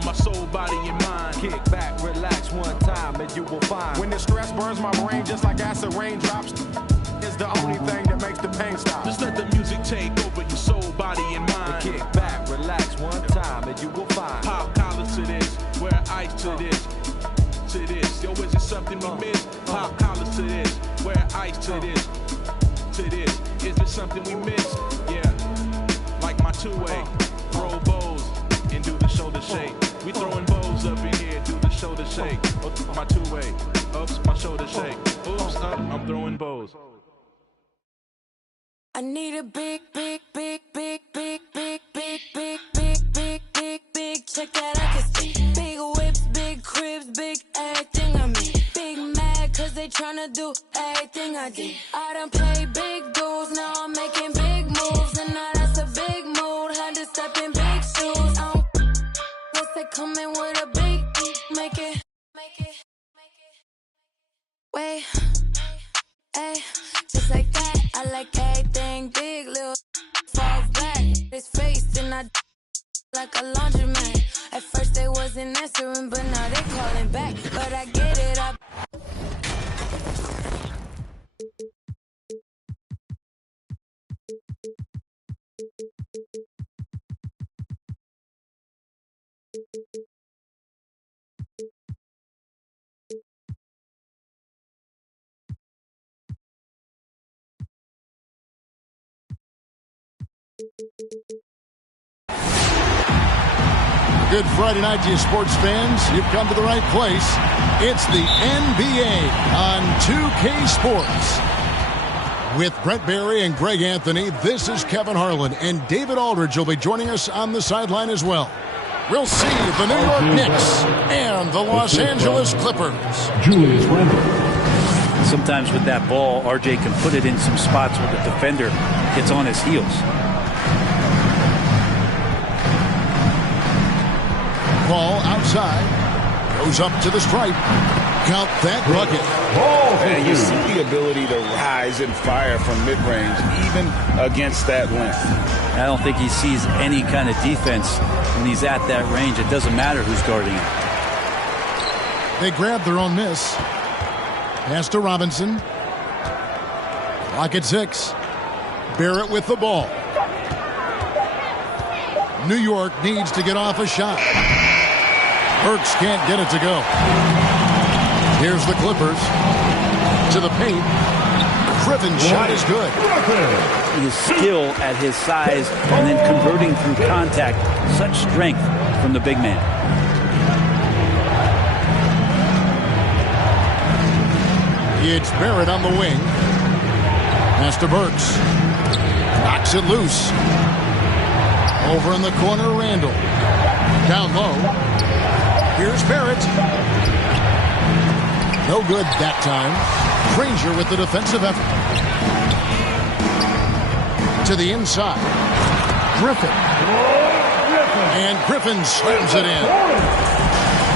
for my soul, body, and mind. Kick back, relax one time, and you will find. When the stress burns my brain just like acid raindrops, it's the only thing that makes the pain stop. Just let the music take over your soul, body, and mind. Kick back, relax one time, and you will find. Pop collars to this, wear ice to this. To this, yo, is it something we miss? Pop collars to this, wear ice to this. To this, is it something we miss? Yeah, like my two-way, throw bows and do the shoulder shake. We throwing bows up in here, do the shoulder shake. My two-way, oops, my shoulder shake. Oops, up, I'm throwing bows. I need a big, big, big, big, big, big, big, big, big, big, big, big check that I can see. Big whips, big cribs, big everything I mean. Big mad cause they tryna do everything I did. I done played big dudes, now I'm making big moves. And now that's a big mood, had to step in big shoes. I don't guess they coming with a big make it. Wait, ay, just like that, I like everything big, little fall back. His face and I like a laundromat. At first they wasn't answering, but now they calling back. But I get it up. Good Friday night to you sports fans. You've come to the right place. It's the NBA on 2K Sports. With Brent Barry and Greg Anthony, this is Kevin Harlan, and David Aldridge will be joining us on the sideline as well. We'll see the New York Knicks and the Los Angeles Clippers. Julius Randle. Sometimes with that ball, RJ can put it in some spots where the defender gets on his heels. Ball outside, goes up to the stripe. Count that bucket. And you see the ability to rise and fire from mid-range, even against that length. I don't think he sees any kind of defense when he's at that range. It doesn't matter who's guarding him. They grab their own miss. Pass to Robinson. Clock at 6. Barrett with the ball. New York needs to get off a shot. Burks can't get it to go. Here's the Clippers. To the paint. Griffin's shot is good. His skill at his size and then converting through contact. Such strength from the big man. It's Barrett on the wing. Pass to Burks. Knocks it loose. Over in the corner, Randle. Down low. Here's Barrett. No good that time. Frazier with the defensive effort. To the inside. Griffin. And Griffin slams it in.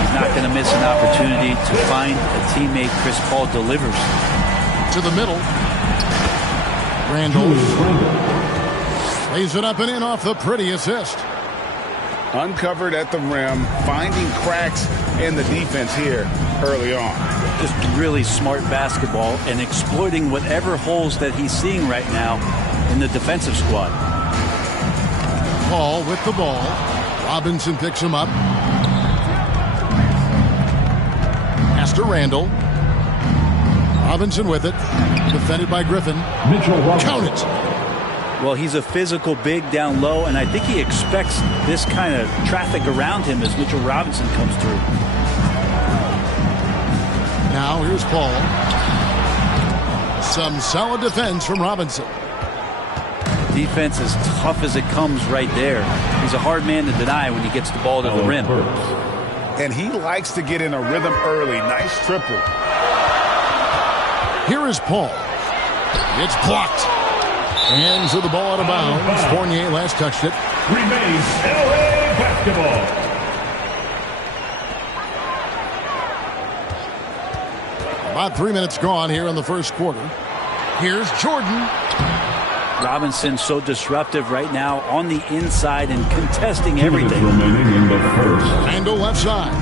He's not going to miss an opportunity to find a teammate. Chris Paul delivers. To the middle. Randle. Lays it up and in off the pretty assist. Uncovered at the rim, finding cracks in the defense here early on. Just really smart basketball and exploiting whatever holes that he's seeing right now in the defensive squad. Paul with the ball. Robinson picks him up. Pass to Randle. Robinson with it. Defended by Griffin. Count it. Well, he's a physical big down low, and I think he expects this kind of traffic around him as Mitchell Robinson comes through. Now here's Paul. Some solid defense from Robinson. Defense as tough as it comes right there. He's a hard man to deny when he gets the ball to the rim. And he likes to get in a rhythm early. Nice triple. Here is Paul. It's blocked. Hands of the ball out of bounds. Fournier last touched it. Remains LA basketball. About 3 minutes gone here in the first quarter. Here's Jordan. Robinson so disruptive right now on the inside and contesting everything. Remaining in the first. Angle left side.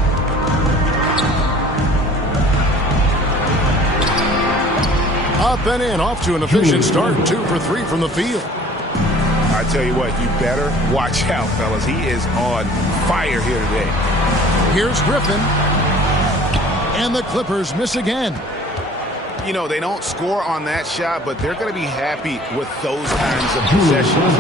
Up and in, off to an efficient start. 2 for 3 from the field. I tell you what, you better watch out, fellas. He is on fire here today. Here's Griffin. And the Clippers miss again. You know, they don't score on that shot, but they're going to be happy with those kinds of possessions.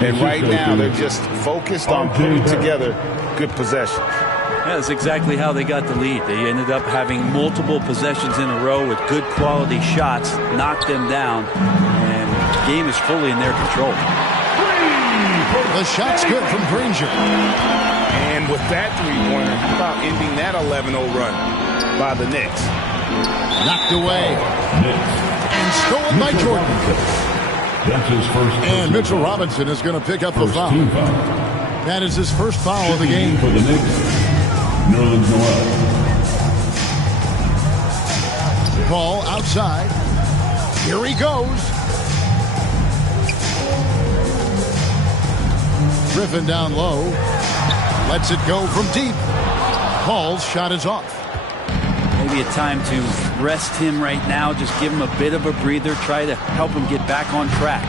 And right now, they're just focused on putting together good possessions. Yeah, that's exactly how they got the lead. They ended up having multiple possessions in a row with good quality shots, knocked them down, and the game is fully in their control. The shot's good from Granger. And with that three-pointer, how about ending that 11-0 run by the Knicks? Knocked away. And stolen by Jordan. That's his first. And Mitchell Robinson is going to pick up the foul. That is his first foul of the game. For the Knicks, Nerlens Noel. Ball outside. Here he goes. Griffin down low. Lets it go from deep. Paul's shot is off. Maybe a time to rest him right now. Just give him a bit of a breather. Try to help him get back on track.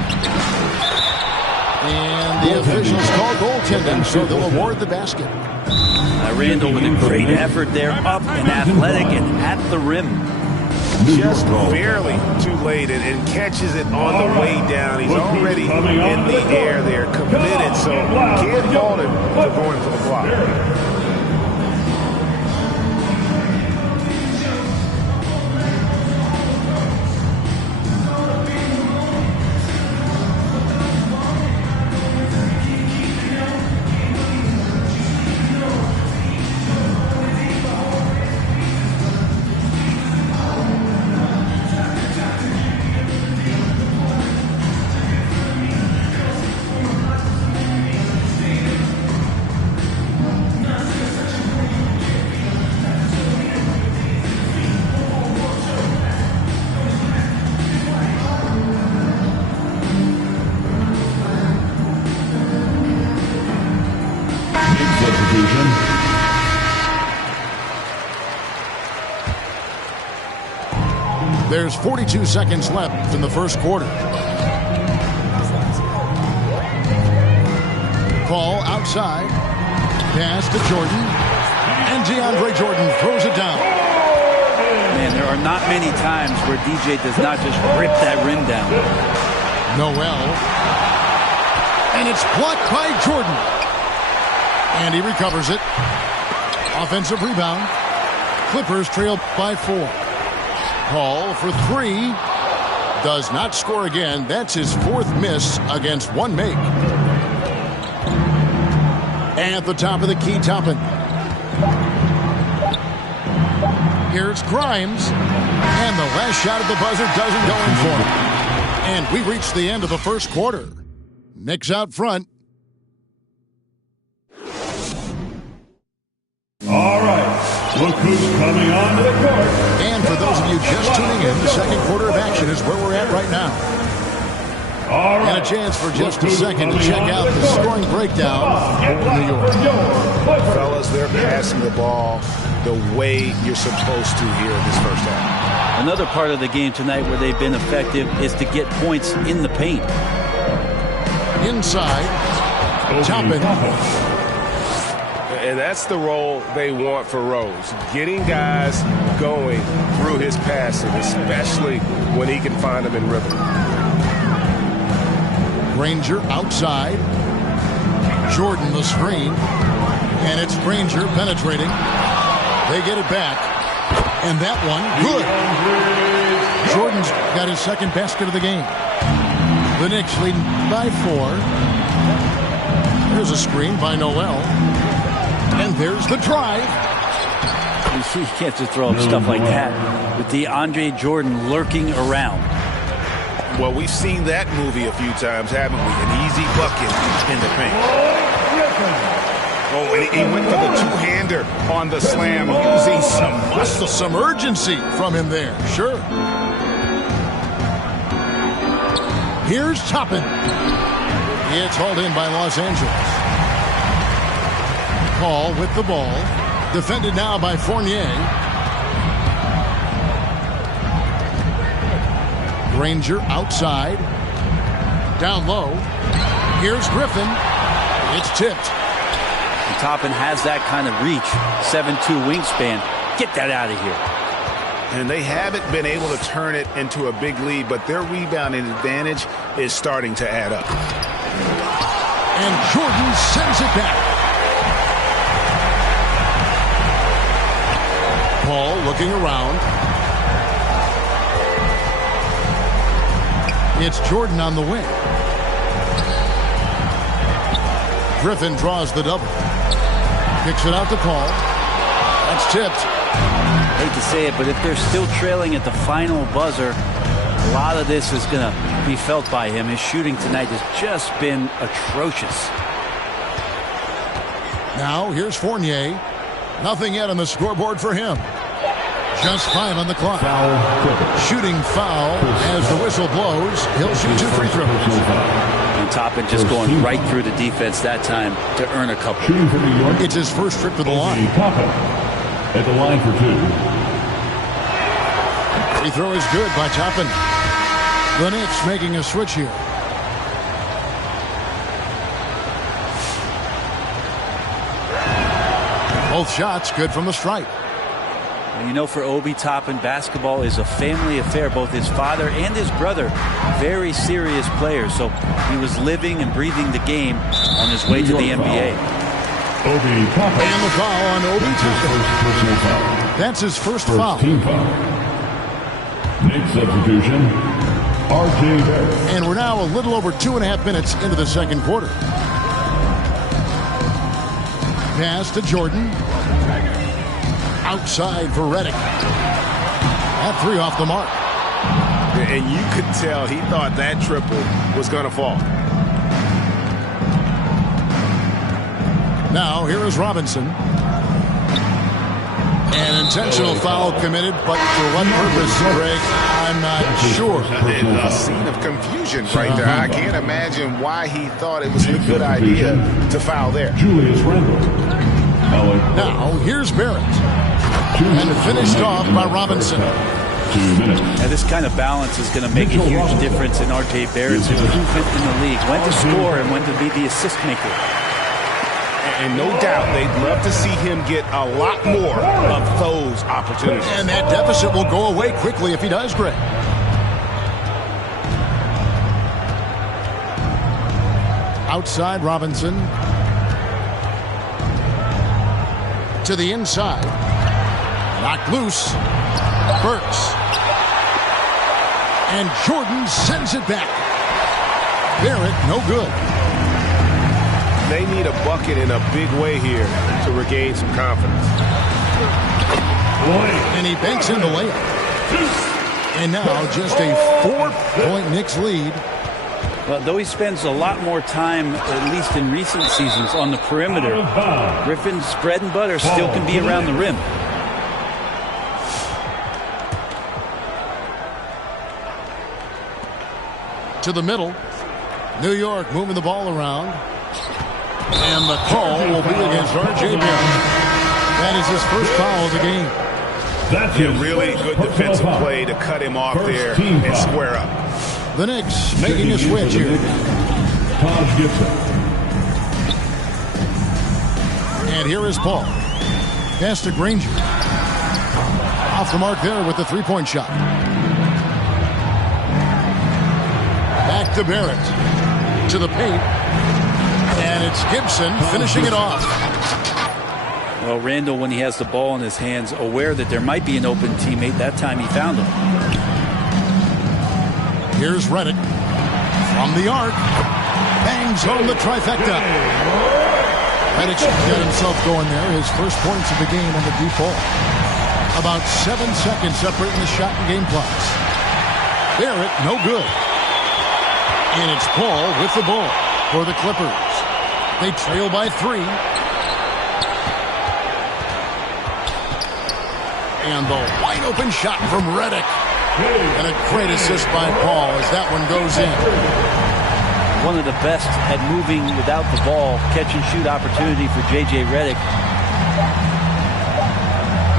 And the officials call goaltending, so they'll award the basket. Randall with a great effort there, up and athletic and at the rim. Just barely too late and catches it on the way down. He's already in the air there, committed, so can't fault him for going for the block. There's 42 seconds left in the first quarter. Paul outside. Pass to Jordan. And DeAndre Jordan throws it down. Man, there are not many times where DJ does not just rip that rim down. Noel. And it's blocked by Jordan. And he recovers it. Offensive rebound. Clippers trail by 4. Paul for 3. Does not score again. That's his 4th miss against 1 make. At the top of the key, Toppin. Here's Grimes. And the last shot at the buzzer doesn't go in for him. And we reach the end of the first quarter. Knicks out front. All right, look who's coming onto the court. And for those of you just tuning in, the second quarter of action is where we're at right now. All right. And a chance for just a second to check out the scoring breakdown for New York. Fellas, they're passing the ball the way you're supposed to here in this first half. Another part of the game tonight where they've been effective is to get points in the paint. Inside, Toppin. And that's the role they want for Rose, getting guys going through his passing, especially when he can find them in rhythm. Granger outside. Jordan the screen. And it's Granger penetrating. They get it back. And that one, good. Jordan's got his second basket of the game. The Knicks leading by 4. There's a screen by Noel. And there's the drive. You can't just throw up stuff like that with DeAndre Jordan lurking around. Well, we've seen that movie a few times, haven't we? An easy bucket in the paint. Oh, and he went for the two-hander on the slam, using some muscle. Some urgency from him there, sure. Here's Toppin. It's hauled in by Los Angeles. Paul with the ball. Defended now by Fournier. Granger outside. Down low. Here's Griffin. It's tipped. And Toppin has that kind of reach. 7'2" wingspan. Get that out of here. And they haven't been able to turn it into a big lead, but their rebounding advantage is starting to add up. And Jordan sends it back. Paul looking around. It's Jordan on the wing. Griffin draws the double. Kicks it out to Paul. That's tipped. Hate to say it, but if they're still trailing at the final buzzer, a lot of this is going to be felt by him. His shooting tonight has just been atrocious. Now here's Fournier. Nothing yet on the scoreboard for him. Just 5 on the clock. Shooting foul as the whistle blows. He'll shoot 2 free throws. And Toppin just going right through the defense that time to earn a couple. It's his first trip to the line. At the line for 2. Free throw is good by Toppin. The Knicks making a switch here. Both shots good from the stripe. You know, for Obi Toppin, basketball is a family affair. Both his father and his brother, very serious players. So he was living and breathing the game on his way to the NBA. Obi Toppin. And the foul on Obi Toppin. That's his first foul. Team foul. Next substitution, R.J. Barrett. And we're now a little over 2.5 minutes into the second quarter. Pass to Jordan. Outside for Redick. That 3 off the mark. And you could tell he thought that triple was going to fall. Now here is Robinson. An intentional foul committed, but for what purpose, Greg, I'm not sure. A scene of confusion right there. I can't imagine why he thought it was a good idea to foul there. Julius Randle. Now here's Barrett. And finished off by Robinson. 2 minutes. Now, this kind of balance is going to make a huge difference in R.J. Barrett's improvement in the league. When to score and when to be the assist maker. And no doubt they'd love to see him get a lot more of those opportunities. And that deficit will go away quickly if he does, Greg. Outside Robinson. To the inside. Knocked loose. Burks. And Jordan sends it back. Barrett, no good. They need a bucket in a big way here to regain some confidence. And he banks in the layup. And now just a 4-point Knicks lead. Well, though he spends a lot more time, at least in recent seasons, on the perimeter, Griffin's bread and butter still can be around the rim. To the middle. New York moving the ball around. And the call will be against R.J. Barrett. That is his first foul of the game. That's a really good defensive play to cut him off there and square up. The Knicks making a switch here. Taj Gibson. And here is Paul. Pass to Granger. Off the mark there with the three-point shot. Back to Barrett. To the paint. And it's Gibson finishing it off. Well, Randall, when he has the ball in his hands, aware that there might be an open teammate, that time he found him. Here's Redick. From the arc. Bangs home the trifecta. Redick got himself going there. His first points of the game on the deep ball. About 7 seconds separating the shot and game clocks. Barrett, no good. And it's Paul with the ball for the Clippers. They trail by 3. And the wide open shot from Redick. And a great assist by Paul as that one goes in. One of the best at moving without the ball. Catch and shoot opportunity for J.J. Redick.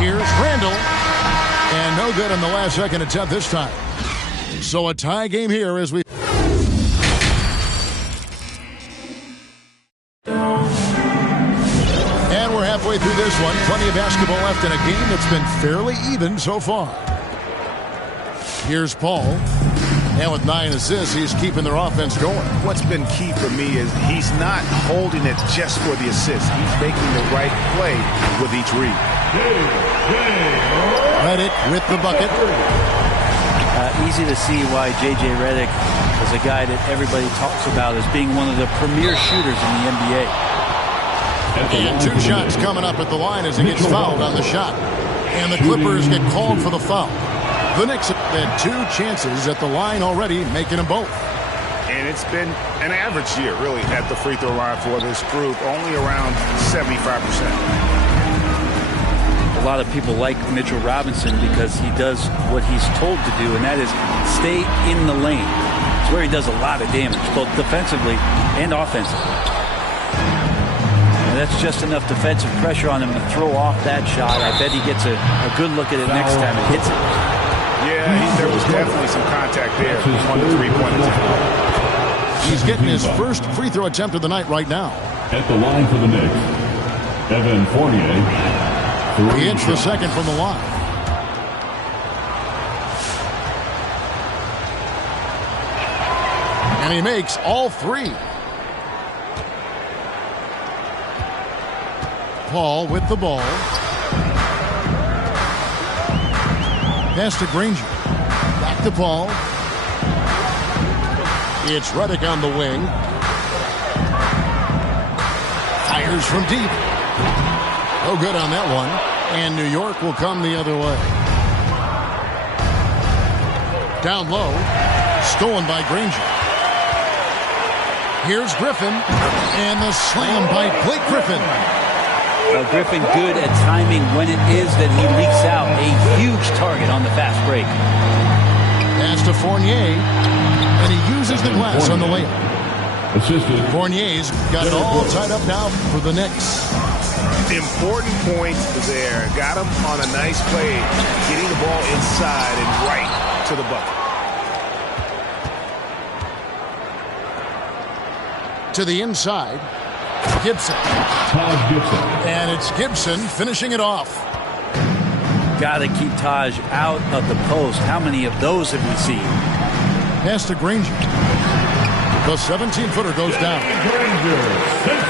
Here's Randall. And no good on the last second attempt this time. So a tie game here as we... And we're halfway through this one. Plenty of basketball left in a game that's been fairly even so far. Here's Paul. And with 9 assists, he's keeping their offense going. What's been key for me is he's not holding it just for the assist. He's making the right play with each read. Redick with the bucket. Easy to see why J.J. Redick is a guy that everybody talks about as being one of the premier shooters in the NBA. And 2 shots coming up at the line as he gets fouled on the shot. And the Clippers get called for the foul. The Knicks have had 2 chances at the line already, making them both. And it's been an average year, really, at the free throw line for this group, only around 75%. A lot of people like Mitchell Robinson because he does what he's told to do, and that is stay in the lane. It's where he does a lot of damage, both defensively and offensively. And that's just enough defensive pressure on him to throw off that shot. I bet he gets a good look at it next time and hits it. Yeah, there was definitely some contact there on the three-point attempt. He's getting his first free throw attempt of the night right now. At the line for the Knicks, Evan Fournier. He hits the second from the line. And he makes all 3. Paul with the ball. Pass to Granger. Back to Paul. It's Redick on the wing. Fires from deep. No good on that one. And New York will come the other way. Down low. Stolen by Granger. Here's Griffin. And the slam by Blake Griffin. Well, Griffin good at timing when it is that he leaks out. A huge target on the fast break. Pass to Fournier. And he uses the glass on the layup. Assisted. Fournier's got it all tied up now for the Knicks. Important point there. Got him on a nice play, getting the ball inside and right to the bucket. To the inside, Gibson. And it's Gibson finishing it off. Got to keep Taj out of the post. How many of those have we seen? Pass to Granger. The 17-footer goes down.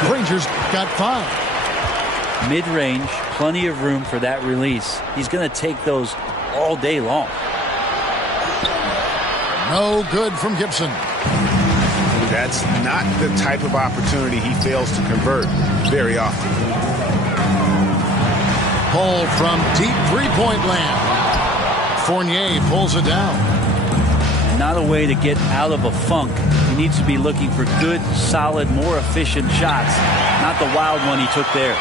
Granger's got 5. Mid-range, plenty of room for that release. He's going to take those all day long. No good from Gibson. That's not the type of opportunity he fails to convert very often. Paul from deep three-point land. Fournier pulls it down. Not a way to get out of a funk. He needs to be looking for good, solid, more efficient shots. Not the wild one he took there.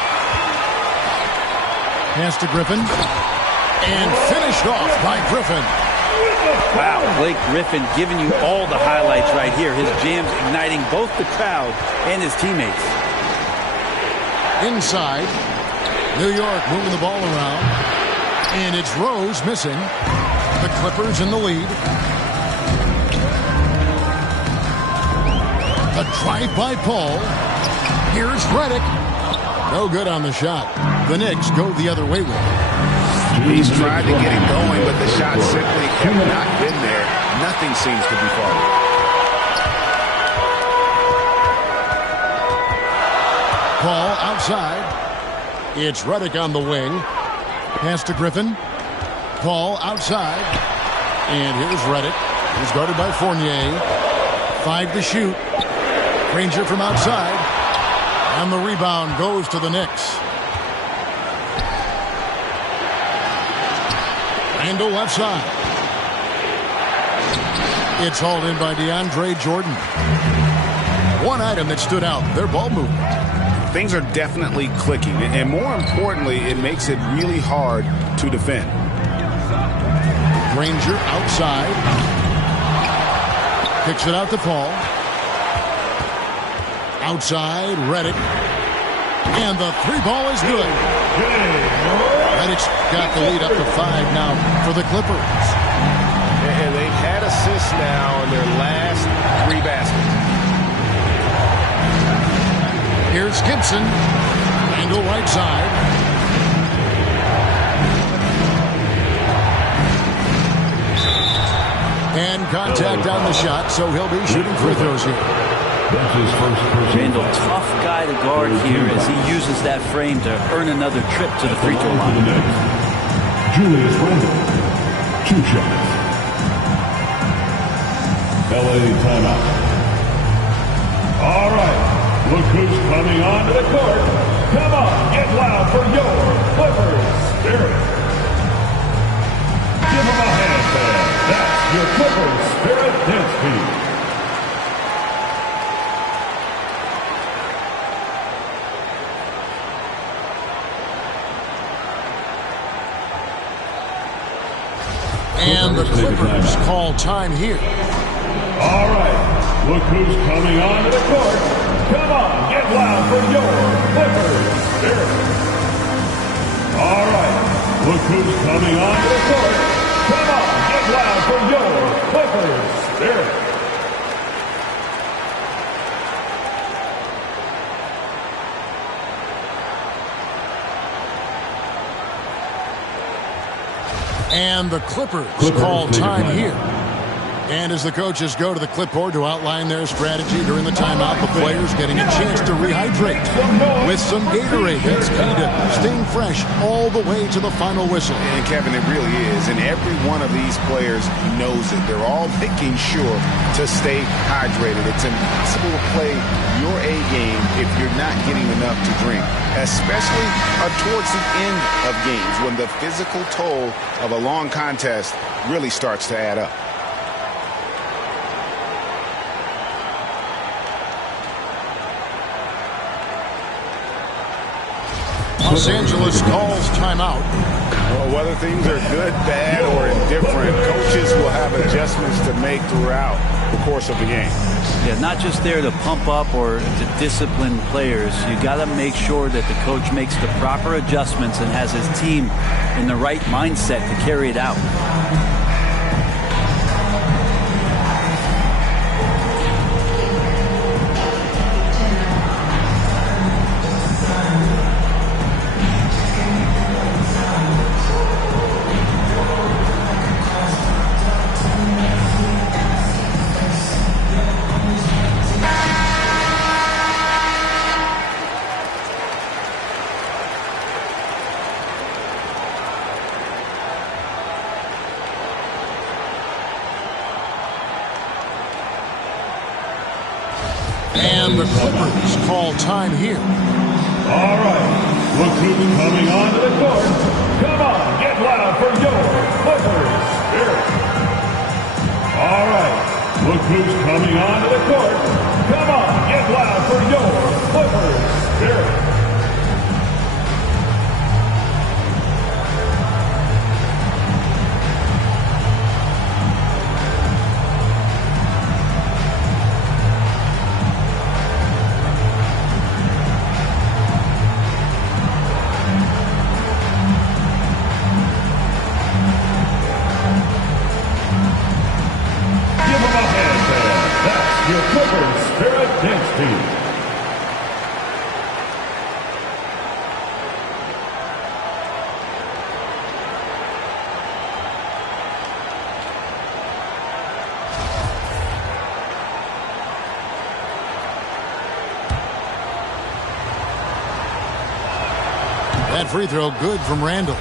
Pass to Griffin. And finished off by Griffin. Wow, Blake Griffin giving you all the highlights right here. His jams igniting both the crowd and his teammates. Inside. New York moving the ball around. And it's Rose missing. The Clippers in the lead. A drive by Paul. Here's Redick. No good on the shot. The Knicks go the other way with it. He's tried to get it going, but the shot simply have not been there. Nothing seems to be falling. Paul outside. It's Redick on the wing. Pass to Griffin. Paul outside. And here's Redick. He's guarded by Fournier. 5 to shoot. Granger from outside. And the rebound goes to the Knicks. Randall left side. It's hauled in by DeAndre Jordan. One item that stood out, their ball movement. Things are definitely clicking, and more importantly, it makes it really hard to defend. Granger outside. Kicks it out to Paul. Outside, Reddick. And the three ball is good. Reddick's got the lead up to 5 now for the Clippers. And they've had assists now in their last 3 baskets. Here's Gibson. Angle right side. And contact on the shot, so he'll be shooting free throws here. Randall, tough guy to guard here as he uses that frame to earn another trip to the free throw line. Julius Randle, 2 shots. LA timeout. All right, look who's coming onto the court. Come on, get loud for your Clippers Spirit. Give them a hand there. That's your Clippers Spirit dance team. And the Clippers call time here. All right, look who's coming onto the court. Come on, get loud for your Clippers Spirit. All right, look who's coming onto the court. Come on, get loud for your Clippers Spirit. And the Clippers call time here. And as the coaches go to the clipboard to outline their strategy during the timeout, the players getting a chance to rehydrate with some Gatorade. That's key to staying fresh all the way to the final whistle. And Kevin, it really is. And every one of these players knows it. They're all making sure to stay hydrated. It's impossible to play your A game if you're not getting enough to drink, especially towards the end of games when the physical toll of a long contest really starts to add up. Los Angeles calls timeout. Well, whether things are good, bad, or indifferent, coaches will have adjustments to make throughout the course of the game. Yeah, not just there to pump up or to discipline players. You got to make sure that the coach makes the proper adjustments and has his team in the right mindset to carry it out. And the Clippers call time here. All right, look who's coming onto the court. Come on, get loud for your Clippers Spirit. All right, look who's coming onto the court. Come on, get loud for your Clippers Spirit. Your Clippers Spirit dance team. That free throw good from Randall.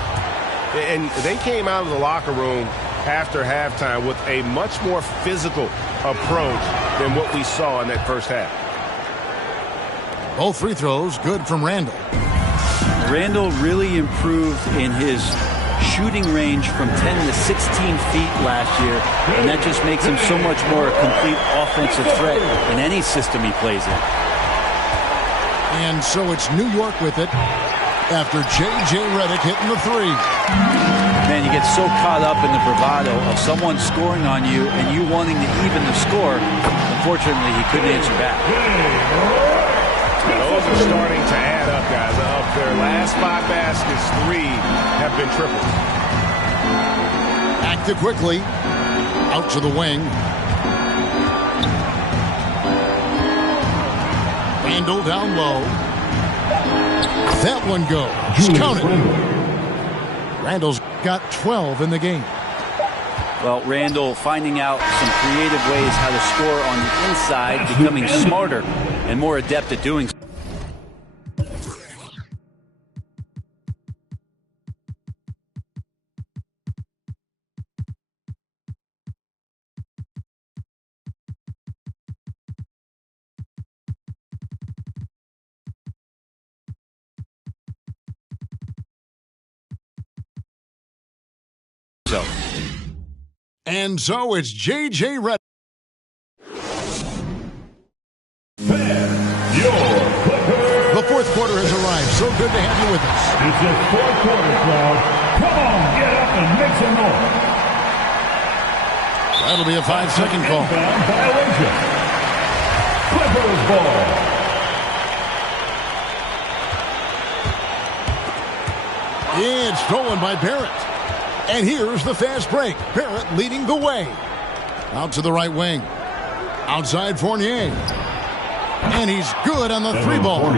And they came out of the locker room after halftime with a much more physical approach than what we saw in that first half. Both free throws good from Randall. Randall really improved in his shooting range from 10 to 16 feet last year, and that just makes him so much more a complete offensive threat in any system he plays in. And so it's New York with it. after J.J. Redick hitting the three. Man, you get so caught up in the bravado of someone scoring on you and you wanting to even the score. Unfortunately, he couldn't answer back. Those are starting to add up, guys. Of their last 5 baskets, 3 have been triples. Acted quickly. Out to the wing. Randall down low. That one goes. Count it. Randall's got 12 in the game. Well, Randall finding out some creative ways how to score on the inside, becoming smarter and more adept at doing so. And so it's J.J. Redick. The fourth quarter has arrived. So good to have you with us. It's the fourth quarter, crowd. Come on, get up and make some noise. That'll be a 5-second call. Violation. Clippers ball. It's stolen by Barrett. And here's the fast break. Barrett leading the way. Out to the right wing. Outside Fournier. And he's good on the 3-ball.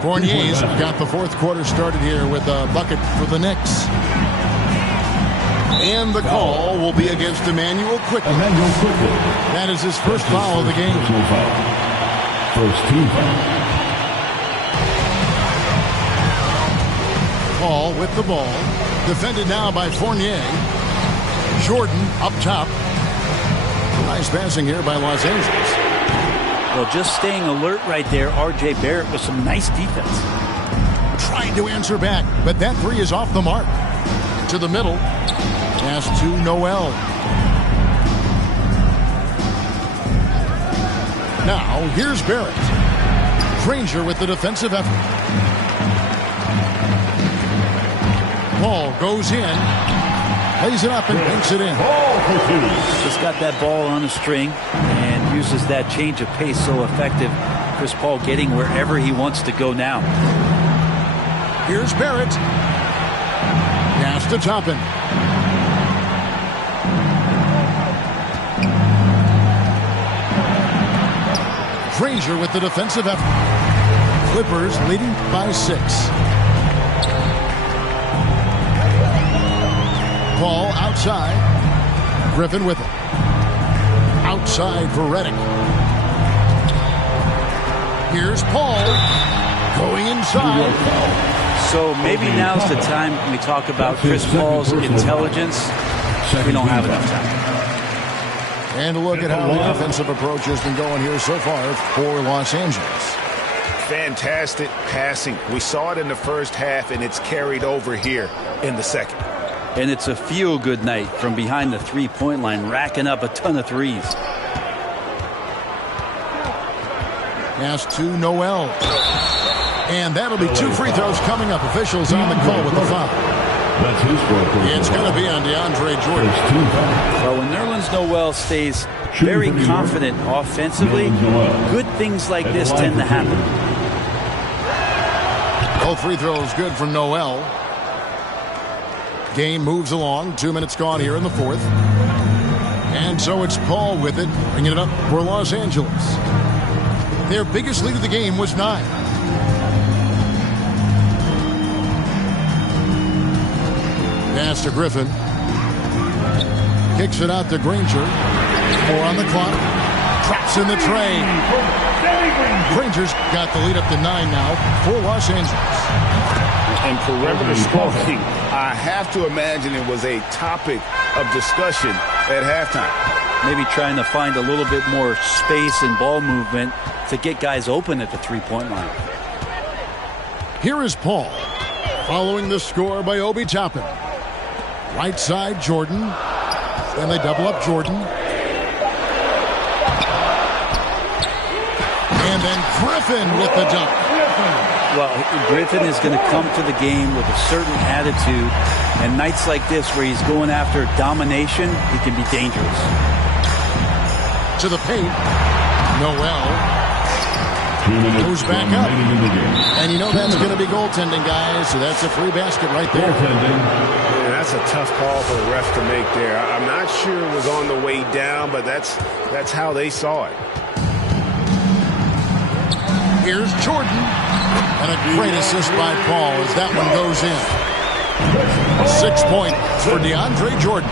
Fournier's got the fourth quarter started here with a bucket for the Knicks. And the call will be against Emmanuel Quickly. That is his first foul of the game. First team foul. Paul with the ball. Defended now by Fournier. Jordan up top. Nice passing here by Los Angeles. Well, just staying alert right there, R.J. Barrett with some nice defense. Trying to answer back, but that three is off the mark. To the middle. Pass to Noel. Now, here's Barrett. Granger with the defensive effort. Paul goes in, lays it up and banks it in. Just got that ball on a string and uses that change of pace so effective. Chris Paul getting wherever he wants to go now. Here's Barrett. Pass to Toppin. Granger with the defensive effort. Clippers leading by 6. Paul outside. Griffin with it. Outside for Redick. Here's Paul going inside. So maybe now's the time when we talk about Chris Paul's intelligence. We don't have enough time. And a look at how the offensive approach has been going here so far for Los Angeles. Fantastic passing. We saw it in the first half, and it's carried over here in the second. And it's a feel-good night from behind the three-point line, racking up a ton of threes. Pass to Noel. And that'll be 2 free throws coming up. Officials on the call with the foul. That's his fourth. It's going to be on DeAndre Jordan. Well, when Nerlens Noel stays very confident offensively, good things like this tend to happen. Both free throws good for Noel. Game moves along. 2 minutes gone here in the fourth. And so it's Paul with it, bringing it up for Los Angeles. Their biggest lead of the game was 9. Pass to Griffin. Kicks it out to Granger. 4 on the clock. Traps in the tray. Granger's got the lead up to 9 now for Los Angeles. And perimeter scoring, I have to imagine it was a topic of discussion at halftime. Maybe trying to find a little bit more space and ball movement to get guys open at the three-point line. Here is Paul, following the score by Obi Toppin. Right side, Jordan. Then they double up Jordan. And then Griffin with the dunk. Well, Griffin is going to come to the game with a certain attitude, and nights like this where he's going after domination, he can be dangerous. To the paint. Noel. 2 minutes Goes back up. remaining in the game. And you know that's going to be goaltending, guys. So that's a free basket right there. Goaltending. Yeah, that's a tough call for the ref to make there. I'm not sure it was on the way down, but that's how they saw it. Here's Jordan. And a great assist by Paul as that one goes in. 6 points for DeAndre Jordan.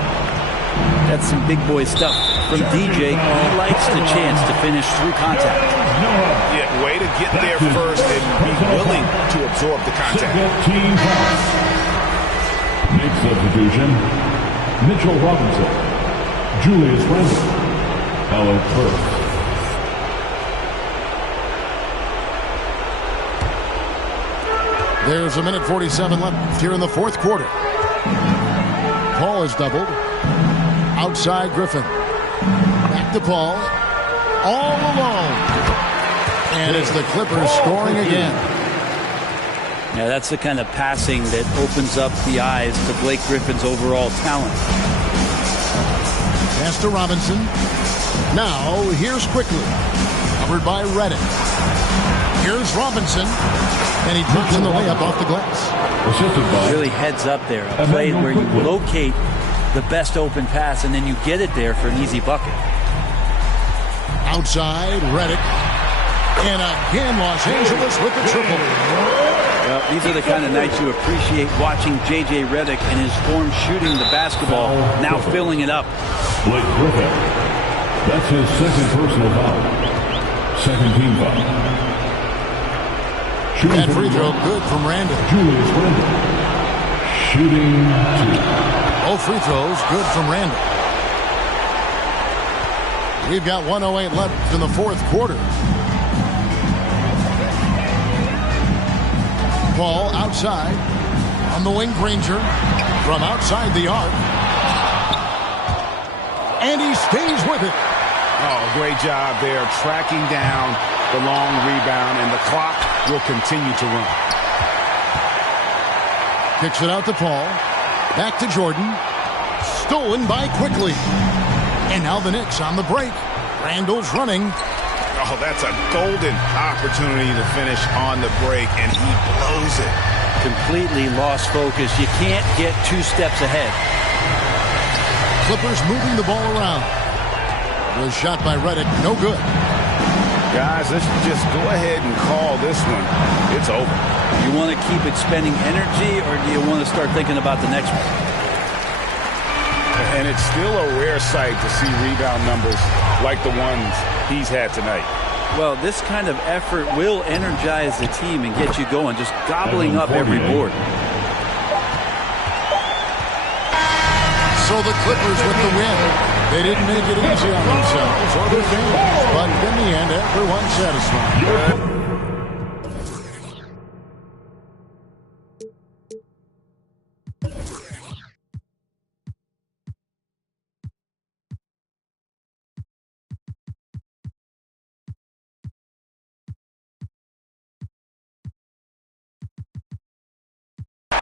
That's some big boy stuff from DJ. He likes the chance to finish through contact. Yeah, way to get there first and be willing to absorb the contact. Team foul. Next substitution, Mitchell Robinson. Julius Randle. Alec Burks. There's a minute 47 left here in the fourth quarter. Paul is doubled. Outside Griffin. Back to Paul. All alone. And it's the Clippers scoring again. Yeah, that's the kind of passing that opens up the eyes to Blake Griffin's overall talent. Pass to Robinson. Now, here's Quickly. Covered by Reddick. Here's Robinson. And he drops in the layup off the glass. Really heads up there. A play where you locate the best open pass and then you get it there for an easy bucket. Outside, Reddick. And again, Los Angeles with the triple. Well, these are the kind of nights you appreciate watching J.J. Redick in his form shooting the basketball, now filling it up. Blake Griffin. That's his second personal foul. Second team foul. That free throw good from Randle. Julius Randle. Shooting 2. Both free throws good from Randle. We've got 1:08 left in the fourth quarter. Paul outside on the wing. Granger from outside the arc. And he stays with it. Oh, great job there tracking down the long rebound, and the clock will continue to run. Kicks it out to Paul. Back to Jordan. Stolen by Quickly. And now the Knicks on the break. Randall's running. Oh, that's a golden opportunity to finish on the break, and he blows it. Completely lost focus. You can't get 2 steps ahead. Clippers moving the ball around. Was shot by Reddick. No good. Guys, let's just go ahead and call this one. It's over. You want to keep expending energy, or do you want to start thinking about the next one? And it's still a rare sight to see rebound numbers like the ones he's had tonight. Well, this kind of effort will energize the team and get you going, just gobbling up every board. So the Clippers with the win. They didn't make it easy on themselves or their fans, but in the end, everyone's satisfied.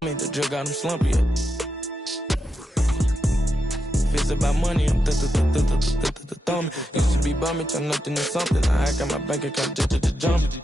The drug got him slumpy. If it's about money, I'm thumbing. Used to be bumming, turn nothing to something. I got my bank account just jumping.